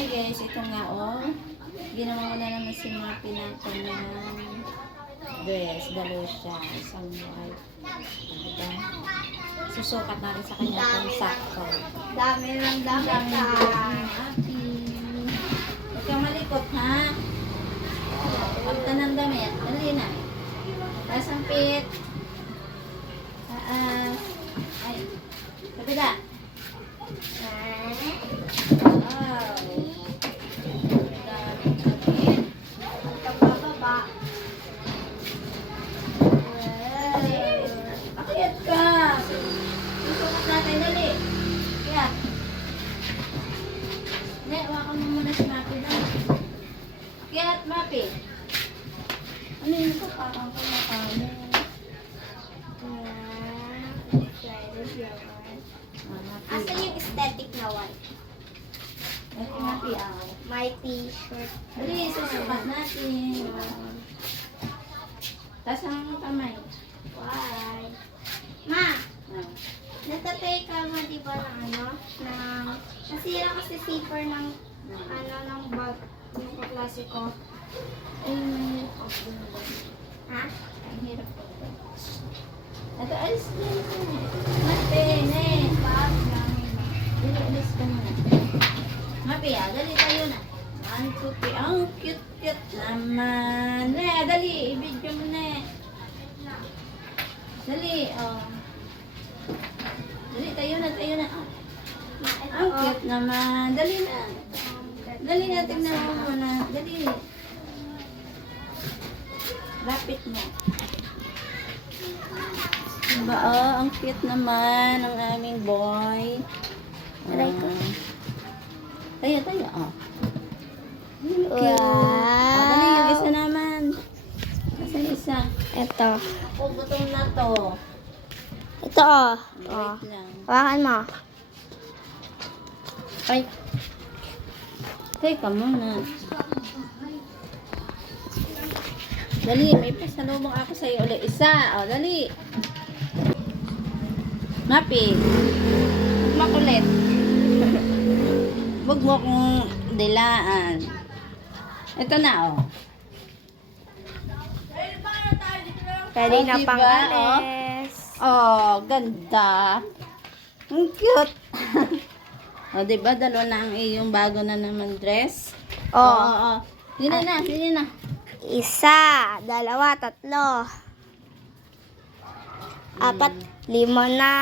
Hi guys, ito nga oh. Ginawa ko na naman si Muppy ng kanyang dress. Dalawa siya. Isang white. Diba? Susukat natin sa kanya kung sakto. Dami ng damit Dami ng Muppy. Huwag kang malikot ha. Pagta ng damit. Dali na. Taas ang pit. Taas. Ay. Kabila. Wow. Pagpapababa. Akyat ka. Susukat natin. Dali. Akyat. Hindi, hawakan mo muna si Muppy doon. Akyat, Muppy. Ano yun ko? Parang kumakain. Asa yung aesthetic na white? Ito Muppy, ah. My t-shirt. Dali, susukat natin. Taas ang kamay. Why? Ma, Ah. natatay ka mo di ba ng ano? Nasira kasi zipper ng ng bag. Yung kaklase ko. Ay, may Ha? ang hirap ko. Ito, alis ka na. Mate, ne. Bag namin. Dali, alis ka na. Mapi, ah, dali tayo na. 1, 2, 3. Ang cute-cute naman. Ne, dali, i-video mo na. Dali, oh. Dali, tayo na, tayo na. Ah, Ma, ito ang cute naman. Dali na. Dali na, tignan mo muna. Dali. Lapit mo. Diba, oh, ang cute naman ng aming boy. Aray ko. Tayo, tayo, oh. Cute. Wow. Oh, dali, yung isa naman. Nasaan isa? Ito. Oh, gutom na to. Ito oh. Wait lang. Hawakan mo. Ay. Teka muna. Dali, may pasalubong ako sa'yo ulit. Isa. O, dali. Muppy. Huwag makulit. Huwag mo kong dilaan. Ito na, o. Pwede Oh, na diba? pang alis. Oh, ganda. Ang cute. O, diba? Dalawa na ang iyong bago na naman dress. Oh. Oo. Sino na? Sino na? Isa, dalawa, tatlo. 4, 5 na.